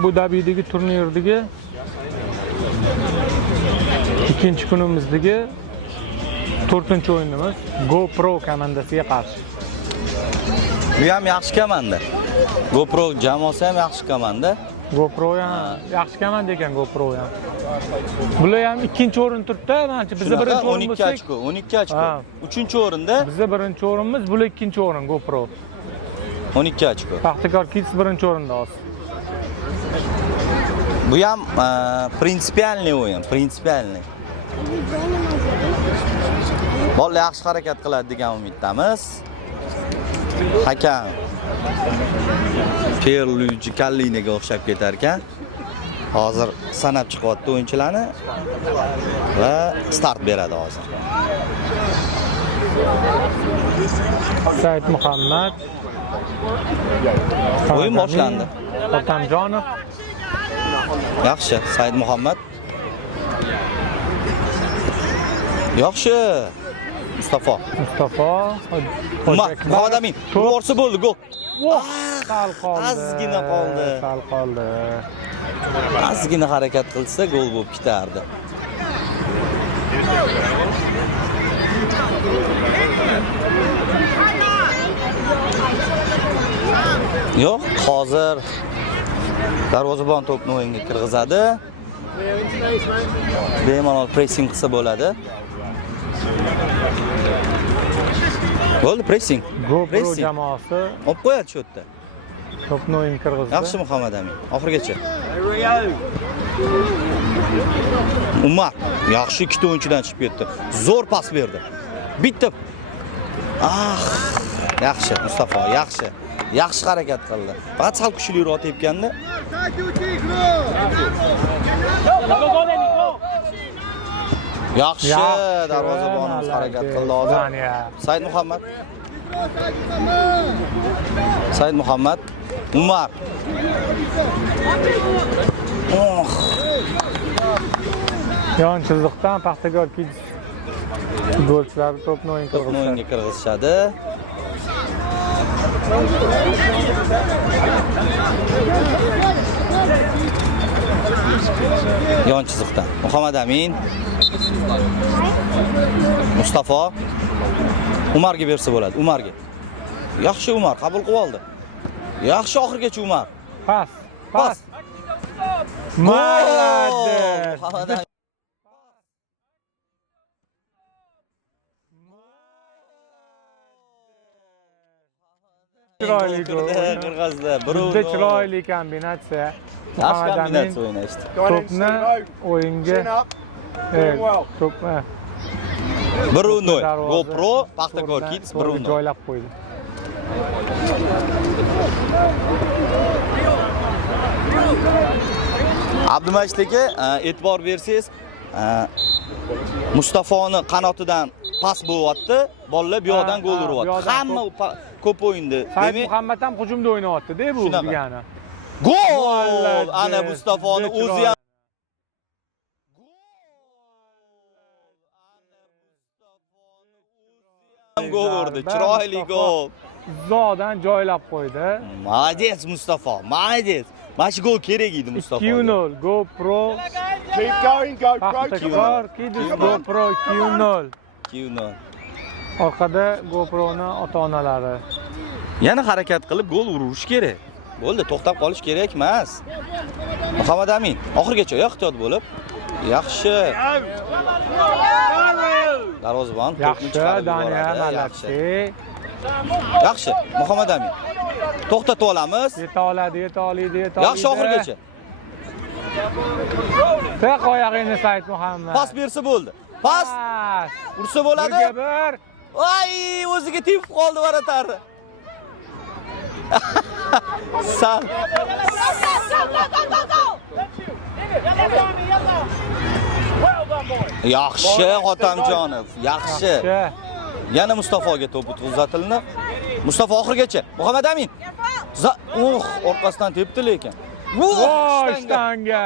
Abu Dabidagi turnirdagi ikkinchi kunimizdagi 4-o'yinimiz GoPro komandasiga qarshi. Bu ham yaxshi komanda. GoPro jamoasi ham yaxshi komanda. GoPro ham yaxshi komanda ekan, GoPro ham. Bular ham ikkinchi o'rin turibdi, menimcha biz birinchi o'rin 12 ochko, 12 ochko. 3-o'rinda. Biz birinchi o'rinmiz, bular ikkinchi o'rin GoPro. 12 ochko. Paxtakor Kids birinchi o'rinda hozir. Bu ham prinsipialniy o'yin, prinsipialniy. Bola yaxshi harakat qiladi degan umiddamiz. Hakam Pierluigi Calliniga o'xshab ketar ekan. Hozir sanab chiqyapti o'yinchilarni va start beradi hozir. Said Muhammad. O'yin boshlandi. Otamjonov. Yaxshi, Said Muhammad. Yaxshi. Mustafa. Muhammad Amin. To'g'risi bo'ldi, gol. Sal qoldi. Ozgina qoldi. Sal qoldi. Ozgina harakat qilsa gol bo'lib ketardi. Yo'q, hozir darvozabon to'pni o'yinga kirgizadi. Bemalol pressing qilsa bo'ladi. Bo'ldi, pressing. GoPro jamoasi olib qo'yadi shu yerda. to'pni o'yinga kirgizdi. Yaxshi Muhammad Amin. Oxirigacha. Umar yaxshi ikkita o'yinchidan chiqib ketdi. Zo'r pas berdi. Bitta. Yaxshi Mustafa, yaxshi. Yaxshi harakat qildi. Faqat sal kuchliroq tepganda. Yaxshi darvozabonimiz harakat qildi hozir. Said Muhammad. Said Muhammad. Umar. Yon chiziqdan Paxtakor Kids futbolchilari to'pni o'yinga kirgizishadi. Yon chiziqdan Muhammad Amin. Mustafa. Umarga bersa bo'ladi, Umarga. Yaxshi Umar qabul qilib oldi. Yaxshi oxirgacha Umar. Pas. Молодец. Chiroyli qirg'izda. Juda chiroyli kombinatsiya. Yaxshi kombinatsiya o'ynashdi. To'pni o'yinga to'pni 1-0. GoPro Paxtakor Kids 1-0 joylab qo'ydi. Abdumajid aka, e'tibor bersangiz, Mustafoni qanotidan pas bo'lyapti, bolalar bu yoqdan gol uryapti. Hamma ko'p o'yindi. Said Muhammad ham hujumda o'ynayapti-da bu degani. Gol! Ana Mustafoni o'zi ham gol urdi. Chiroyli gol. Zodan joylab qo'ydi. Молодец Mustafa, молодец. Mana shu gol kerak edi Mustafa. 2-0 GoPro. Keep going, GoPro. Paxtakor Kids GoPro 2-0. 2-0. Orqada GoPro'ni ota-onalari. Yana harakat qilib gol urish kerak. Bo'ldi, to'xtab qolish kerak emas. Muhammad Amin oxirigacha ehtiyot bo'lib, yaxshi. Darvozabon to'pni chiqarib yuboradi. Yaxshi. Yaxshi, Muhammad Amin. To'xtatib olamiz. Yeta oladi. Yaxshi oxirigacha. Tek oyog'ini Said Muhammad. Pas bersa bo'ldi. Pas. Ursa bo'ladi. Bir. Ay, o'ziga tepib qoldi varatari. Sal. Yaxshi Otamjonov, yaxshi. Yana Mustafoga to'p uzatildi. Mustafa oxirigacha. Muhammad Amin. Orqasidan tepdi lekin. Shtanga.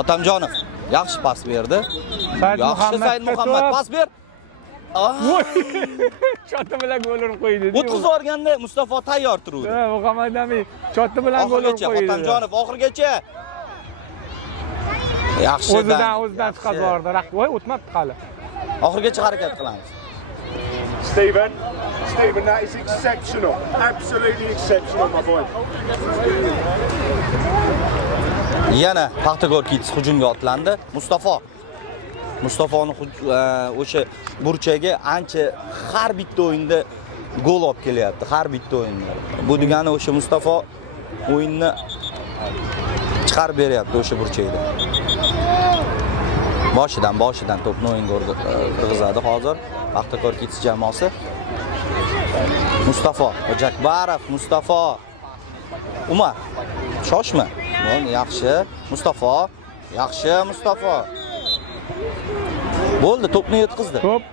Otamjonov yaxshi pas berdi. Said Yaxshi Said Muhammad pas ber. Voy. Choti bilan gol urib qo'ydi. O'tkazib yuborganda Mustafa tayyor turuvdi. Ha, Muhammad Amin choti bilan gol urib Oxirgacha qo'ydi. Hotamjonov oxirgacha. Yaxshi. O'zidan chiqarib yubordi. Voy, o'tmabdi hali. Oxirgacha harakat qilamiz. Stephen, that is exceptional. Absolutely exceptional, my boy. Yana Paxtakor Kids hujumga otlandi. Mustafoni o'sha burchaga ancha har bitta o'yinda gol olib kelyapti. Har bitta o'yinda. Bu degani o'sha Mustafo o'yinni chiqarib beryapti o'sha burchakda. Boshidan to'pni o'yinga kirgizadi hozir Paxtakor Kids jamoasi. Mustafo Jakbarov, Mustafo Umar. Shoshma. Yaxshi. Mustafo. Bo'ldi, to'pni yetkazdi. To'p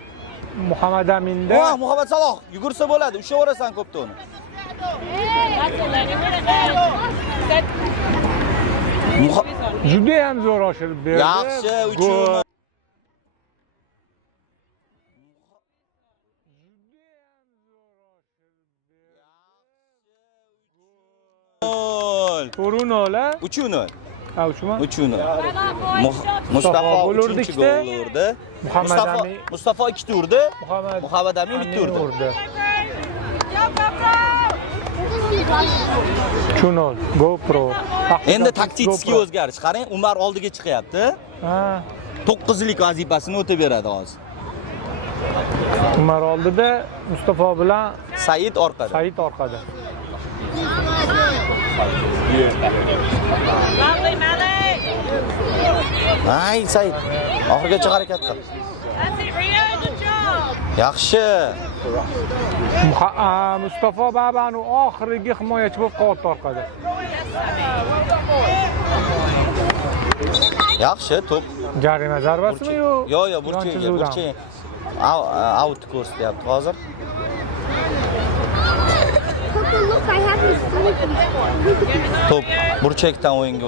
Muhammad Aminda. Muhammad Saloh yugursa bo'ladi. Ushaverasan ko'pda uni. Juda ham zo'r oshirib berdi. Yaxshi, uchun. To'runol, ha? 3-0. Ha, 3-mi? 3-0. Mustafa urdi 3-chi golni urdi. Mustafa 2 ta urdi. Muhammad Amin 1 ta urdi. 3-0. GoPro. Endi taktikskiy o'zgarish. Qarang, Umar oldiga chiqyapti. Ha. 9-lik vazifasini o'tab beradi hozir. Umar oldida, Mustafa bilan Said orqada. Lovely, Malik. Ay, Said. Oxirgacha harakat qil. That's it, Rio. Good job. Yaxshi. Mustafa Babani oxirgi himoyachi bo'lib qoldi orqada. Yaxshi, to'p. Jarima zarbasimi yo'q? Yo'q, burchak. Out ko'rsatyapti hozir. Look, I have this. To'p burchakdan o'yinga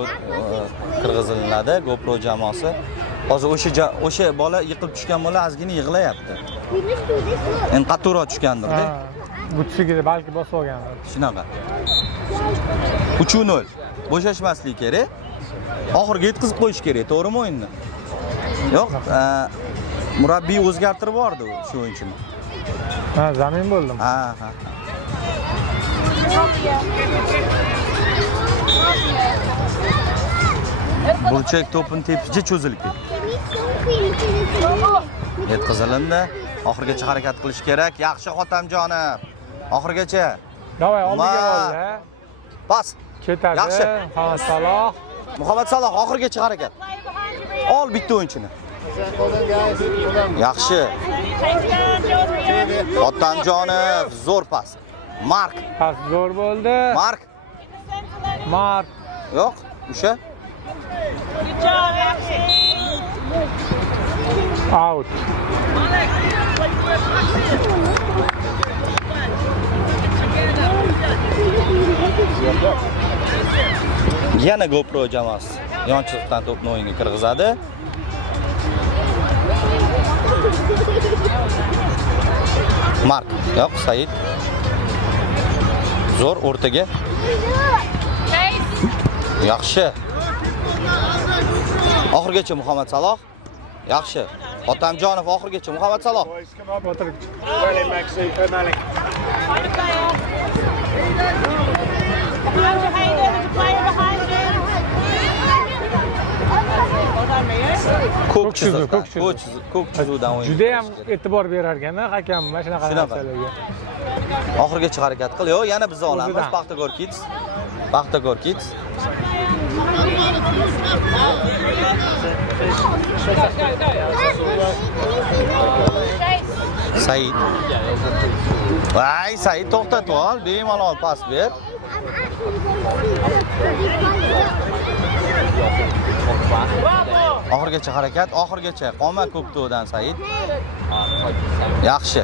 kirgiziladi GoPro jamoasi. Hozir o'sha bola yiqilib tushgan bola ozgina yig'layapti. Endi qattiqroq tushgandir-da. Butsiga balki bosib olgandir. Shunaqa. 3-0. Bo'shashmaslik kerak. Oxirga yetkazib qo'yish kerak, to'g'rimi o'yinni? Yo'q, murabbiy o'zgartirib yubordi shu o'yinchini. Ha, zamin bo'ldim. Ha. Burchak to'pini tepiga cho'zilib ketdi. Yetkazilindi. Oxirgacha harakat qilish kerak. Yaxshi Xotamjonov. Oxirgacha. Davay, oldiga oldi. Pas. Ketadi. Yaxshi. Muhammad Saloh oxirgacha harakat. Ol bitta o'yinchini. Yaxshi. Xotamjonov zo'r pas. Mark. Pas zo'r bo'ldi. Mark. Yo'q, o'sha. Good job, Axie. Out. Yana GoPro jamoasi yon chiziqdan to'pni o'yinga kirgizadi. Mark, yo'q, Said. Zo'r o'rtaga. Yaxshi. Oxirgacha Muhammad Saloh. Yaxshi. Xotamjonov oxirgacha Muhammad Saloh. Boys, come on. Well in, Maxi. Malik. Behind you, Hayden. There's a player behind you. Well done, Rio. Ko'k chizuvdan o'yin. Juda ham e'tibor berar ekan hakam mana shunaqa narsalarga. Oxirgacha harakat qil. Yo'q, yana biz olamiz Paxtakor Kids. Said. Vay, Said to'xtatib ol, bemalol pas ber. Oxirgacha harakat, oxirgacha qoma ko'kto'dan Said. Yaxshi.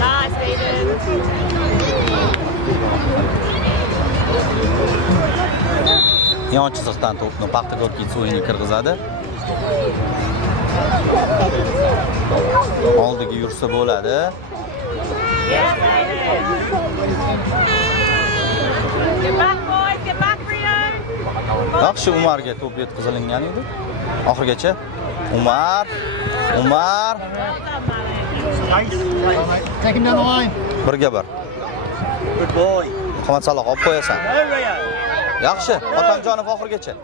Nice, Hayden. Yon chiziqdan to'pni Paxtakor Kids o'yinga kirgizadi. Oldiga yursa bo'ladi. Get back, boys. Get back, Rio. Yaxshi Umarga to'p yetkazilingan edi. Oxirgacha Umar. Well done, Malik. Take him down the line. Birga bir. Good boy. Muhammad Saloh olib qo'yasan. Yaxshi, Otamjonov oxirgacha.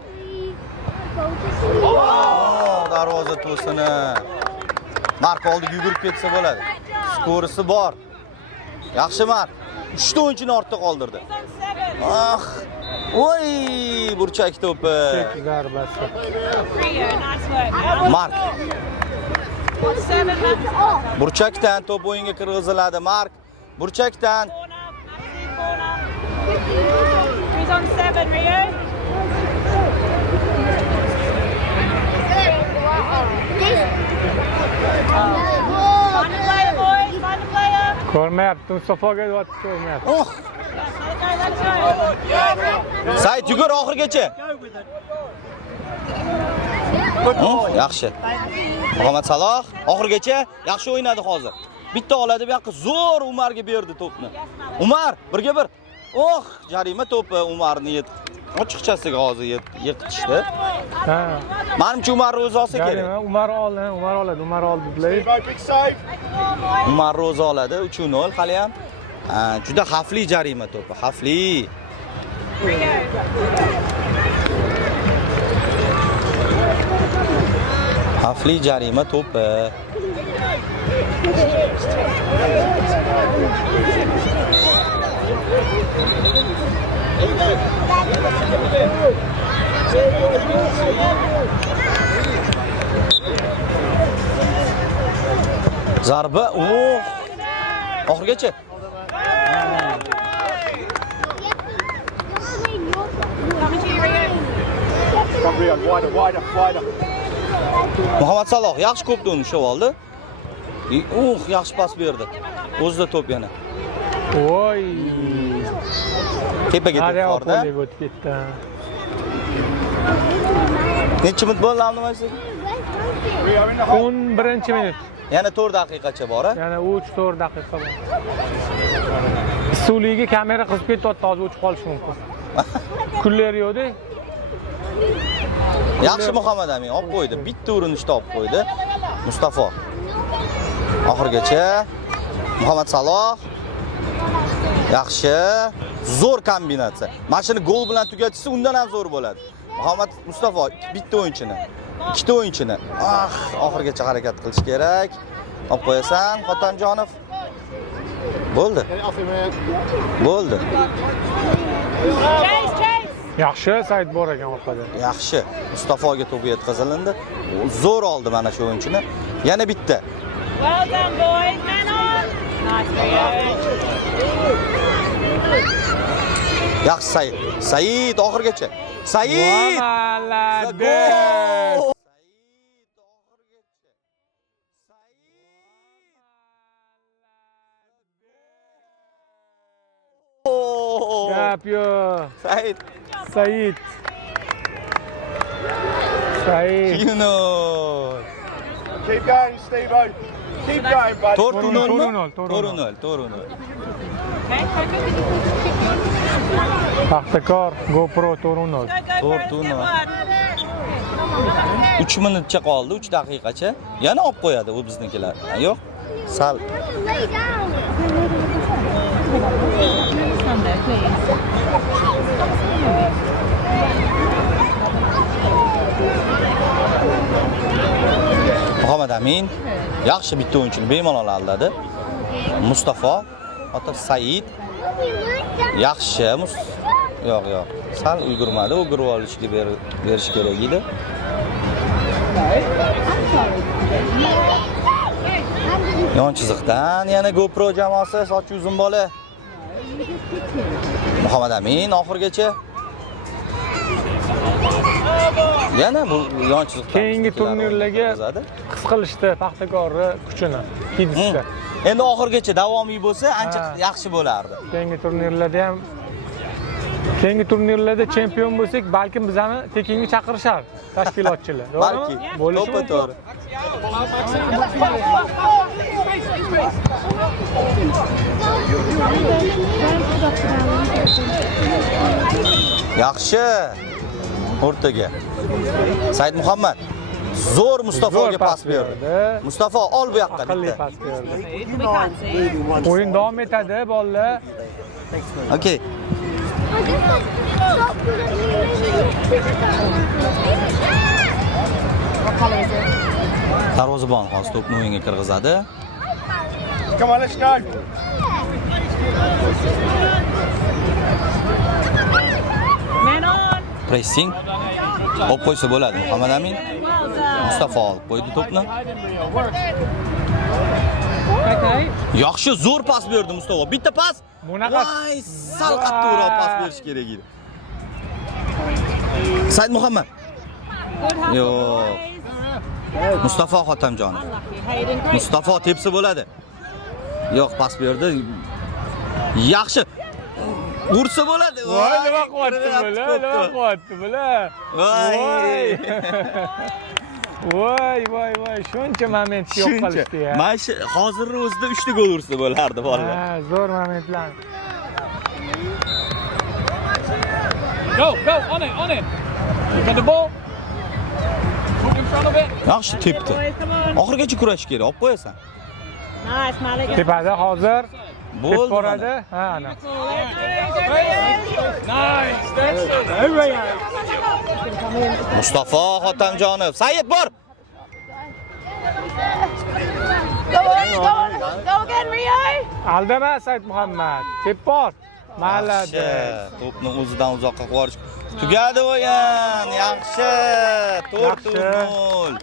Darvoza to'sini. Mark oldiga yugurib ketsa bo'ladi. Skorisi bor. Yaxshi Mark. 3 ta o'yinchini ortda qoldirdi. Ah! Voy, burchak to'pi. Tek zarbasi. Rio, nice work. Mark 7 minutes. burchakdan to'p o'yinga kirgiziladi. Mark burchakdan Corner. He's on 7, Rio. Find a player, boys. Find a player. Ko'rmayapti, Mustafoga yotib ko'rmayapti. oh, Let's go. Said yugur oxirgacha. Yaxshi. Muhammad Saloh oxirgacha yaxshi o'ynadi hozir. Bitta oladi, bu yoqqa zo'r Umarga berdi to'pni. Umar birga bir. Oh, jarima to'pi Umarni ochiqchasiga hozir yiqitishdi. Ha. Menimcha Umar o'zi olsa kerak. Jarima Umar oladi. Umar oldi bilay. Steve-O, big save. Umar o'zi oladi 3-0 hali ham. Juda xavfli jarima to'pi, xavfli. Xavfli jarima to'pi. Zarba, oxirgacha. Coming to you, Rio. Come Rio, wider. Muhammad Saloh yaxshi ko'p o'yin ushlab oldi. Yaxshi pas berdi. O'zida to'p yana. Voy. Tepaga to'p bordi. Qo'liga o'tib ketdi. Necha minut bo'ldi anlamaysiz? Rio in the hole. 11-minut. Yana 4 daqiqacha bor, a? Yana 3-4 daqiqa bor. Suliga kamera qizib ketyapti, hozir o'chib qolishi mumkin. Kullar yo'qda. Yaxshi Muhammad Amin olib qo'ydi. Bitta urinishda olib qo'ydi. Mustafo. Oxirgacha Muhammad Saloh. Yaxshi. Zo'r kombinatsiya. Mashina gol bilan tugatsa, undan ham zo'r bo'ladi. Muhammad Mustafo bitta o'yinchini, ikkita o'yinchini. Oxirgacha harakat qilish kerak. Olib qo'yasan, Xotamjonov. Bo'ldi. Get it off him, man. Bo'ldi. Chase. Yaxshi Said bor ekan orqada. Yaxshi. Mustafoga to'p yetkazildi. Zo'r oldi mana shu o'yinchini. Yana bitta. Well done, boys. Man on. Nice, Rio. Yaxshi Said. Said oxirgacha. Said! Malade. Gap yo'q. Said. Said. Keep going, Steve-O. Keep going, bud. 4-0. Okay, focus. Paxtakor GoPro 4-0. Go for it. Let's get one. 3 minutcha qoldi, 3 daqiqacha. Yana olib qo'yadi u biznikilar. Yo'q. Sal Lay down. Muhammad Amin yaxshi bitta o'yinchini bemalol aldadi. Mustafo, ota Said yaxshi. Yo'q. Sal ulgurmadi, o'girib olishga berish kerak edi. Yon chiziqdan yana GoPro jamoasi sochi uzun bola. Muhammad Amin oxirgacha. Yana bu yon chiziqdan. Keyingi turnirlarga his qilishdi Paxtakorni kuchini, kidishdi. Endi oxirgacha davomiy bo'lsa, ancha yaxshi bo'lardi. Keyingi turnirlarda ham Keyingi turnirlarda chempion bo'lsak, balkim bizani tekinga chaqirishar tashkilotchilar. Balki. Bo'lishi To'ppa mumkin. to'g'ri. Yaxshi. O'rtaga. Said Muhammad zo'r Mustafoga pas berdi. Mustafo ol bu yoqqa Aqlli bitta. pas berdi. O'yin davom etadi, bolalar. Okay. Darvozabon hozir to'pni o'yinga kirgizadi. Come on, let's go. Men on. Pressing. Olib qo'ysa bo'ladi. Muhammad Amin. Mustafo olib qo'ydi to'pni. Yaxshi zo'r pas berdi Mustafo. Bitta pas. Bunaqa Voy, sal qattiqroq pas berish kerak edi. Said Muhammad. Yo'q. Mustafo Xotamjonov. Mustafo tepsa bo'ladi. Yo'q, pas berdi. Yaxshi. Ursa bo'ladi. Voy, nima qilyapti bular? Voy. Voy, shuncha moment yo'q qilishdi ya. Mana shu hozirning o'zida 3 ta gol ursa bo'lardi bolalar. Ha, zo'r momentlar. Go, on it. You got the ball. Move in front of it. Yaxshi tepdi. Oxirgacha kurash kerak, olib qo'yasan. Nice, Malik. Tepada hozir Bo'ldi. boradi. Ha, ana. Nice. Mustafo Xotamjonov. Said bor. Go again, Rio. Aldama Said Muhammad. Tep bor. Maladi. Yaxshi. To'pni o'zidan uzoqqa quvorish. Tugadi o'yin. Yaxshi. 4-0.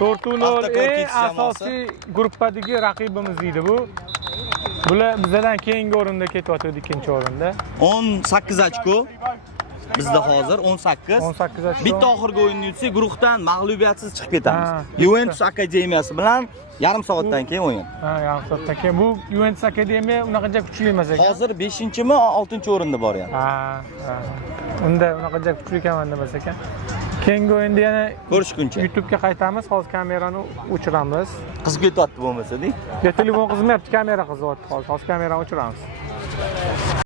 4-0 eng asosiy gruppadagi raqibimiz edi bu. Bular bizdan keyingi o'rinda ketyotdi, ikkinchi o'rinda. 18 ochko. Bizda hozir 18. 18 ochko. Bitta oxirgi o'yinni yutsak, guruhdan mag'lubiyatsiz chiqib ketamiz. Ha, Juventus akademiyasi bilan yarim soatdan keyin o'yin. Ha, yarim soatdan keyin. Bu Juventus akademiya unaqacha kuchli emas ekan. Hozir 5-mi, 6-o'rinda boryapti. Ha. Unda unaqacha kuchli ekan demas ekan. Keyingi o'yinda yana Ko'rishguncha. YouTube'ga qaytamiz. Hozir kamerani o'chiramiz. Qizib ketyapti bo'lmasa-da. Telefon qizmayapti, kamera qizyapti hozir. Hozir kamerani o'chiramiz.